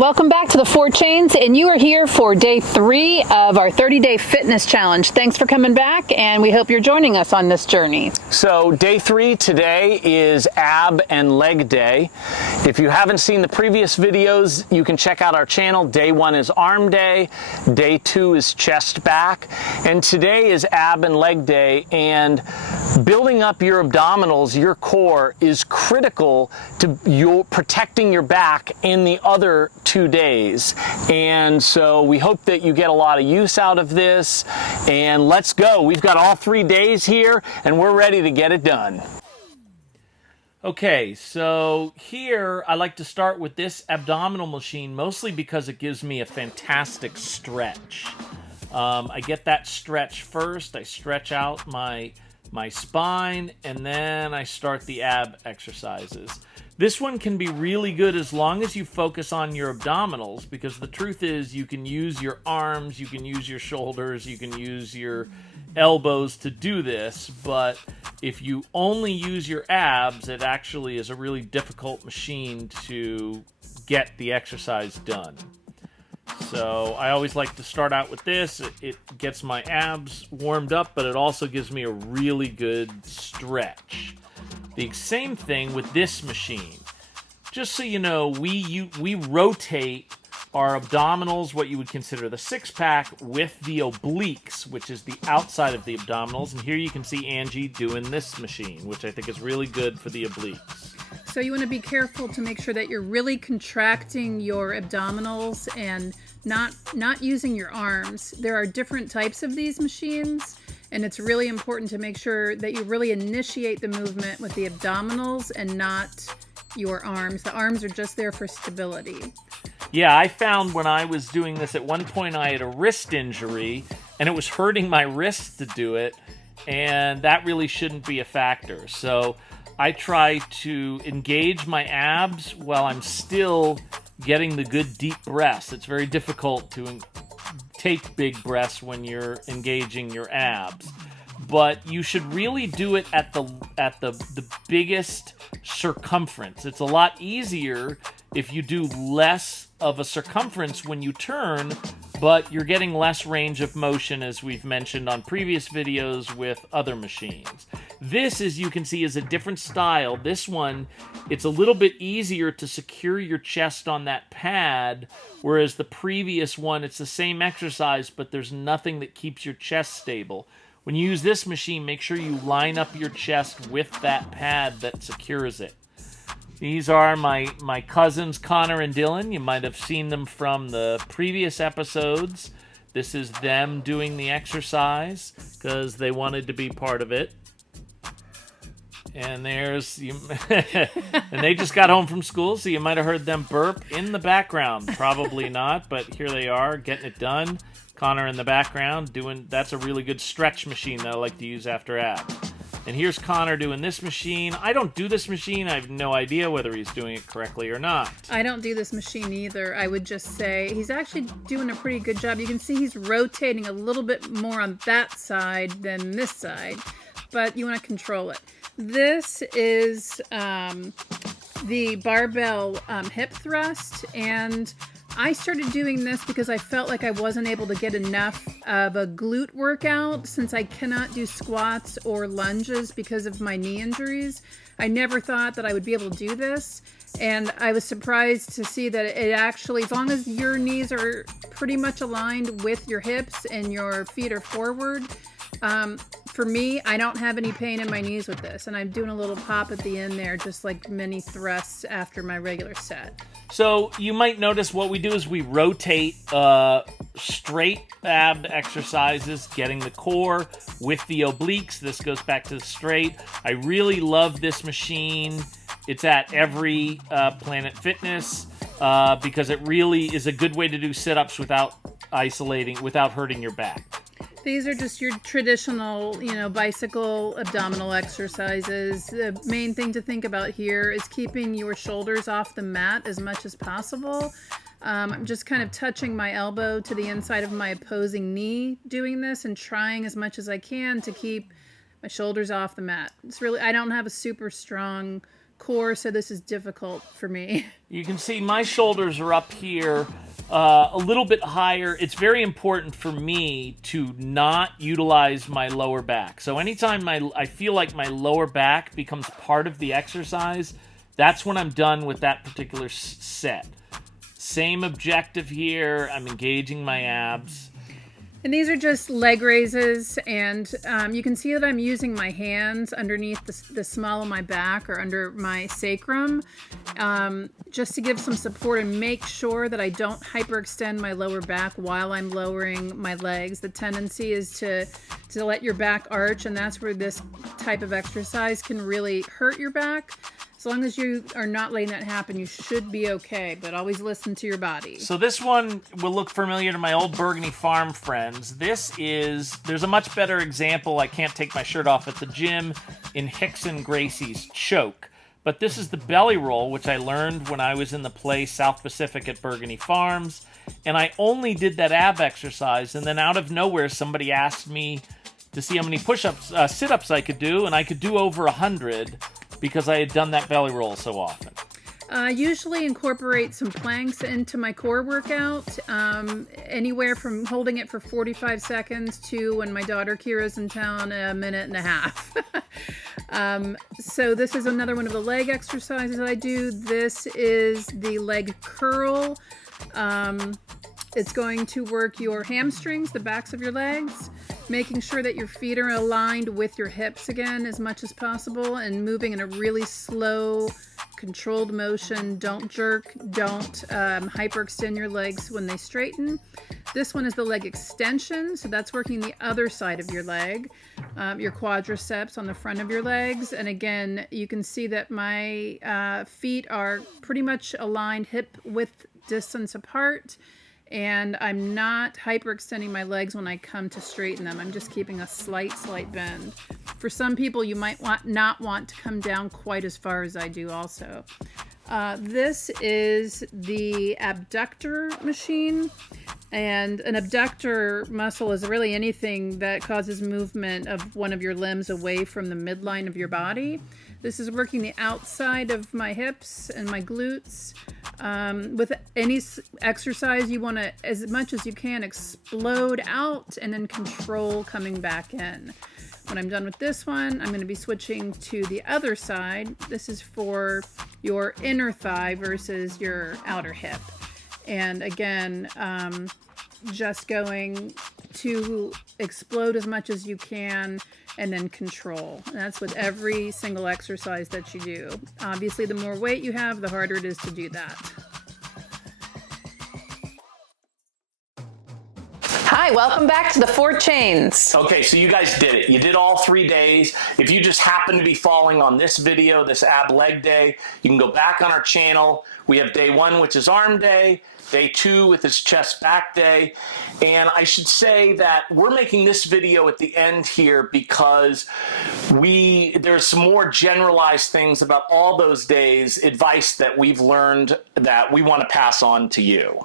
welcome back to the Four Chains, and you are here for day 3 of our 30-day fitness challenge. Thanks for coming back, and we hope you're joining us on this journey. So day 3 today is ab and leg day. If you haven't seen the previous videos, you can check out our channel. Day 1 is arm day, day 2 is chest back, and today is ab and leg day. And building up your abdominals, your core, is critical to your protecting your back in the other 2 days. And so we hope that you get a lot of use out of this, and let's go. We've got all 3 days here and we're ready to get it done. Okay, so here I like to start with this abdominal machine, mostly because it gives me a fantastic stretch. I get that stretch first. I stretch out my spine, and then I start the ab exercises. This one can be really good as long as you focus on your abdominals, because the truth is you can use your arms, you can use your shoulders, you can use your elbows to do this, but if you only use your abs, it actually is a really difficult machine to get the exercise done. So I always like to start out with this. It gets my abs warmed up, but it also gives me a really good stretch. The same thing with this machine. Just so you know, we rotate our abdominals, what you would consider the six-pack, with the obliques, which is the outside of the abdominals. And here you can see Angie doing this machine, which I think is really good for the obliques. So you want to be careful to make sure that you're really contracting your abdominals and not using your arms. There are different types of these machines, and it's really important to make sure that you really initiate the movement with the abdominals and not your arms. The arms are just there for stability. Yeah, I found when I was doing this, at one point I had a wrist injury, and it was hurting my wrist to do it, and that really shouldn't be a factor. So I try to engage my abs while I'm still getting the good deep breaths. It's very difficult to take big breaths when you're engaging your abs, but you should really do it at the biggest circumference. It's a lot easier if you do less of a circumference when you turn, but you're getting less range of motion, as we've mentioned on previous videos with other machines. This, as you can see, is a different style. This one, it's a little bit easier to secure your chest on that pad, whereas the previous one, it's the same exercise, but there's nothing that keeps your chest stable. When you use this machine, make sure you line up your chest with that pad that secures it. These are my cousins, Connor and Dylan. You might have seen them from the previous episodes. This is them doing the exercise because they wanted to be part of it. And there's and they just got home from school, so you might have heard them burp in the background. Probably not, but here they are getting it done. Connor in the background doing, that's a really good stretch machine that I like to use after abs. And here's Connor doing this machine. I don't do this machine. I have no idea whether he's doing it correctly or not. I don't do this machine either. I would just say he's actually doing a pretty good job. You can see he's rotating a little bit more on that side than this side, but you want to control it. This is the Barbell Hip Thrust, and I started doing this because I felt like I wasn't able to get enough of a glute workout since I cannot do squats or lunges because of my knee injuries. I never thought that I would be able to do this, and I was surprised to see that it actually, as long as your knees are pretty much aligned with your hips and your feet are forward, for me, I don't have any pain in my knees with this, and I'm doing a little pop at the end there, just like mini thrusts after my regular set. So you might notice what we do is we rotate straight ab exercises, getting the core with the obliques. This goes back to the straight. I really love this machine. It's at every Planet Fitness because it really is a good way to do sit-ups without hurting your back. These are just your traditional, bicycle abdominal exercises. The main thing to think about here is keeping your shoulders off the mat as much as possible. I'm just kind of touching my elbow to the inside of my opposing knee doing this and trying as much as I can to keep my shoulders off the mat. It's really, I don't have a super strong core, so this is difficult for me. You can see my shoulders are up here a little bit higher. It's very important for me to not utilize my lower back. So anytime I feel like my lower back becomes part of the exercise, that's when I'm done with that particular set. Same objective here. I'm engaging my abs. And these are just leg raises, and you can see that I'm using my hands underneath the small of my back or under my sacrum, just to give some support and make sure that I don't hyperextend my lower back while I'm lowering my legs. The tendency is to let your back arch, and that's where this type of exercise can really hurt your back. As long as you are not letting that happen, you should be okay, but always listen to your body. So this one will look familiar to my old Burgundy Farm friends. There's a much better example. I can't take my shirt off at the gym in Hickson Gracie's choke. But this is the belly roll, which I learned when I was in the play South Pacific at Burgundy Farms. And I only did that ab exercise, and then out of nowhere, somebody asked me to see how many push-ups, sit-ups I could do, and I could do over 100. Because I had done that belly roll so often. I usually incorporate some planks into my core workout, anywhere from holding it for 45 seconds to, when my daughter Kira's in town, a minute and a half. So this is another one of the leg exercises I do. This is the leg curl. It's going to work your hamstrings, the backs of your legs, making sure that your feet are aligned with your hips again as much as possible, and moving in a really slow, controlled motion. Don't jerk, don't hyperextend your legs when they straighten. This one is the leg extension, so that's working the other side of your leg, your quadriceps on the front of your legs. And again, you can see that my feet are pretty much aligned hip width distance apart. And I'm not hyperextending my legs when I come to straighten them. I'm just keeping a slight bend. For some people, you might not want to come down quite as far as I do also. This is the Abductor Machine. And an abductor muscle is really anything that causes movement of one of your limbs away from the midline of your body. This is working the outside of my hips and my glutes. With any exercise, you want to, as much as you can, explode out and then control coming back in. When I'm done with this one, I'm going to be switching to the other side. This is for your inner thigh versus your outer hip. And again, just going to explode as much as you can and then control. And that's with every single exercise that you do. Obviously, the more weight you have, the harder it is to do that. Hi, welcome back to the Four Chains. Okay, so you guys did it. You did all 3 days. If you just happen to be falling on this video, this ab leg day, you can go back on our channel. We have day 1, which is arm day. Day 2 with its chest back day. And I should say that we're making this video at the end here because there's some more generalized things about all those days, advice that we've learned that we want to pass on to you.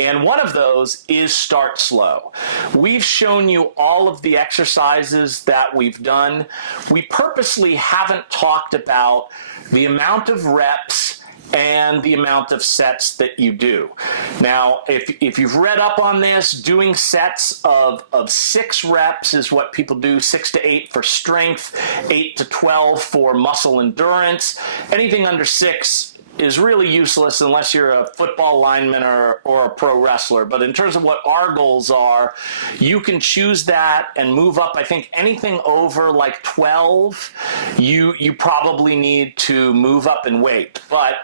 And one of those is start slow. We've shown you all of the exercises that we've done. We purposely haven't talked about the amount of reps and the amount of sets that you do. Now, if you've read up on this, doing sets of 6 reps is what people do, 6 to 8 for strength, 8 to 12 for muscle endurance. Anything under 6 is really useless unless you're a football lineman or a pro wrestler. But in terms of what our goals are, you can choose that and move up. I think anything over like 12, you probably need to move up in weight. But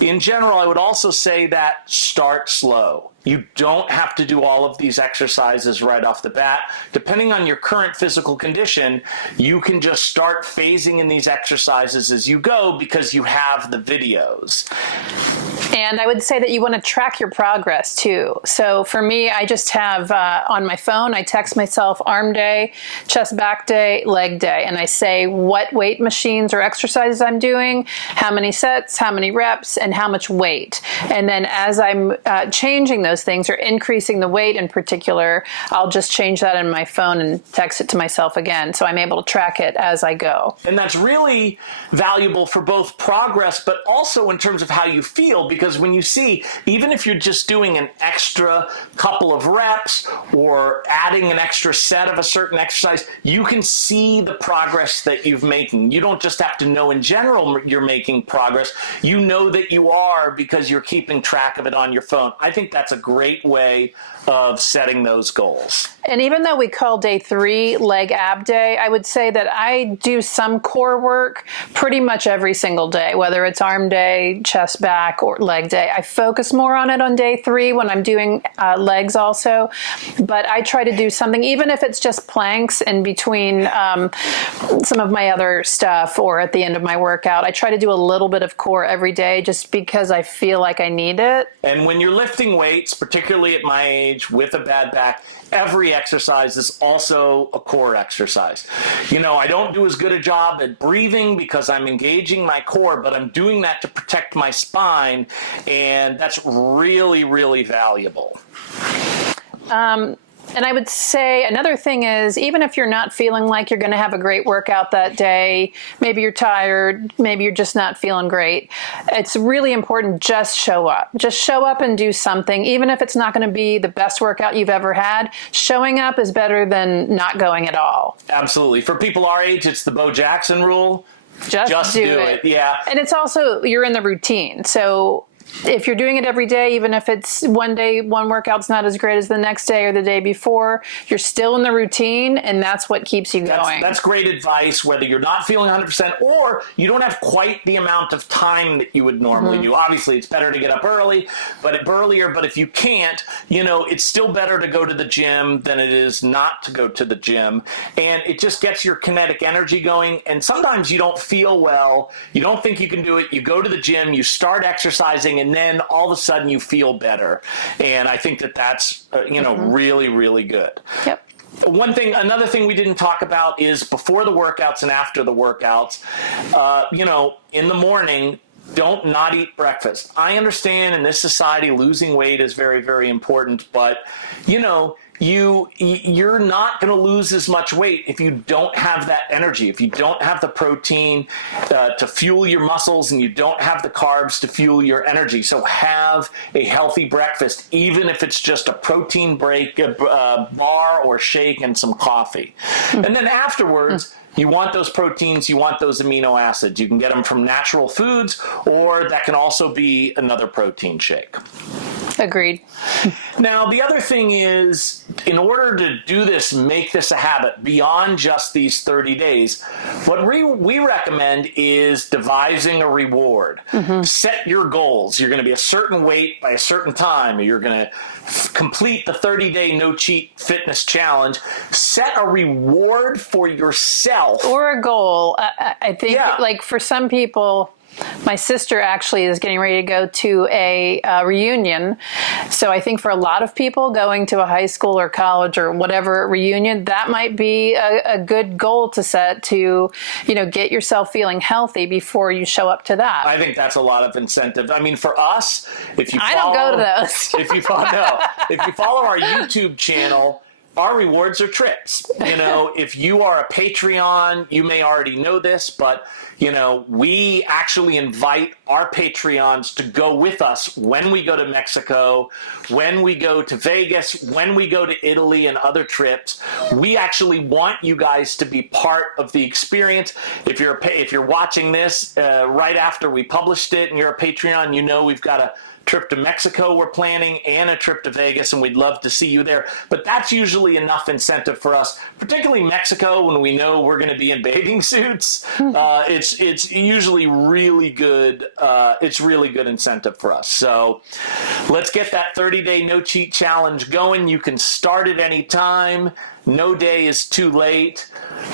in general, I would also say that start slow. You don't have to do all of these exercises right off the bat. Depending on your current physical condition, you can just start phasing in these exercises as you go because you have the videos. And I would say that you want to track your progress too. So for me, I just have on my phone, I text myself arm day, chest back day, leg day, and I say what weight machines or exercises I'm doing, how many sets, how many reps, and how much weight. And then as I'm changing those, those things or increasing the weight in particular, I'll just change that in my phone and text it to myself again. So I'm able to track it as I go. And that's really valuable for both progress, but also in terms of how you feel, because when you see, even if you're just doing an extra couple of reps or adding an extra set of a certain exercise, you can see the progress that you've making. You don't just have to know in general you're making progress. You know that you are because you're keeping track of it on your phone. I think that's a great way of setting those goals. And even though we call day 3 leg ab day, I would say that I do some core work pretty much every single day, whether it's arm day, chest, back, or leg day. I focus more on it on day 3 when I'm doing legs also, but I try to do something, even if it's just planks in between some of my other stuff or at the end of my workout. I try to do a little bit of core every day just because I feel like I need it. And when you're lifting weights, particularly at my age with a bad back, every exercise is also a core exercise. You know, I don't do as good a job at breathing because I'm engaging my core, but I'm doing that to protect my spine, and that's really, really valuable. And I would say another thing is, even if you're not feeling like you're going to have a great workout that day, maybe you're tired, maybe you're just not feeling great, it's really important just show up. Just show up and do something. Even if it's not going to be the best workout you've ever had, showing up is better than not going at all. Absolutely. For people our age, it's the Bo Jackson rule. Just do it. Yeah. And it's also, you're in the routine. So if you're doing it every day, even if it's one day, one workout's not as great as the next day or the day before, you're still in the routine, and that's what keeps you going. That's great advice, whether you're not feeling 100% or you don't have quite the amount of time that you would normally do. Obviously, it's better to get up early, but if you can't, you know, it's still better to go to the gym than it is not to go to the gym. And it just gets your kinetic energy going. And sometimes you don't feel well, you don't think you can do it, you go to the gym, you start exercising, and then all of a sudden you feel better. And I think that that's, really, really good. Yep. Another thing we didn't talk about is before the workouts and after the workouts, in the morning, don't not eat breakfast. I understand in this society, losing weight is very, very important, but, you're not going to lose as much weight if you don't have that energy, if you don't have the protein to fuel your muscles, and you don't have the carbs to fuel your energy. So have a healthy breakfast, even if it's just a protein break, a bar or shake and some coffee. And then afterwards, you want those proteins, you want those amino acids. You can get them from natural foods, or that can also be another protein shake. Agreed. Now, the other thing is, in order to do this, make this a habit beyond just these 30 days, what we recommend is devising a reward. Set your goals. You're going to be a certain weight by a certain time. You're going to complete the 30-day no-cheat fitness challenge. Set a reward for yourself. Or a goal. I think, like for some people, my sister actually is getting ready to go to a reunion. So I think for a lot of people, going to a high school or college or whatever reunion, that might be a good goal to set to, get yourself feeling healthy before you show up to that. I think that's a lot of incentive. I mean, for us, if you I don't go to those. If you follow our YouTube channel, our rewards are trips. If you are a Patreon, you may already know this, but we actually invite our Patreons to go with us when we go to Mexico, when we go to Vegas, when we go to Italy and other trips. We actually want you guys to be part of the experience. If you're watching this right after we published it and you're a Patreon, we've got a trip to Mexico we're planning and a trip to Vegas, and we'd love to see you there. But that's usually enough incentive for us, particularly Mexico, when we know we're going to be in bathing suits. It's usually really good. It's really good incentive for us. So let's get that 30-day no cheat challenge going. You can start at any time. No day is too late.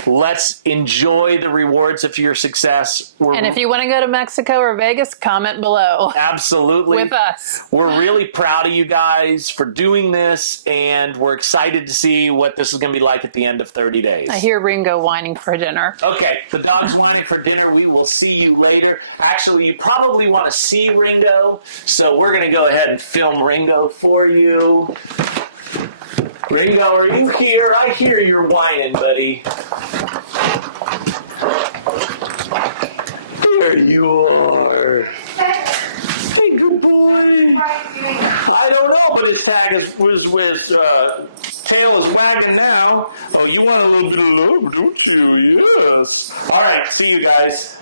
Let's enjoy the rewards of your success. And if you want to go to Mexico or Vegas, comment below. Absolutely. With us. We're really proud of you guys for doing this, and we're excited to see what this is going to be like at the end of 30 days. I hear Ringo whining for dinner. Okay, the dog's whining for dinner. We will see you later. Actually, you probably want to see Ringo, so we're going to go ahead and film Ringo for you. Ringo, are you here? I hear you're whining, buddy. There you are. Hey, good boy. I don't know, but his tag tail is wagging now. Oh, you want a little bit of love, don't you? Yes. All right, see you guys.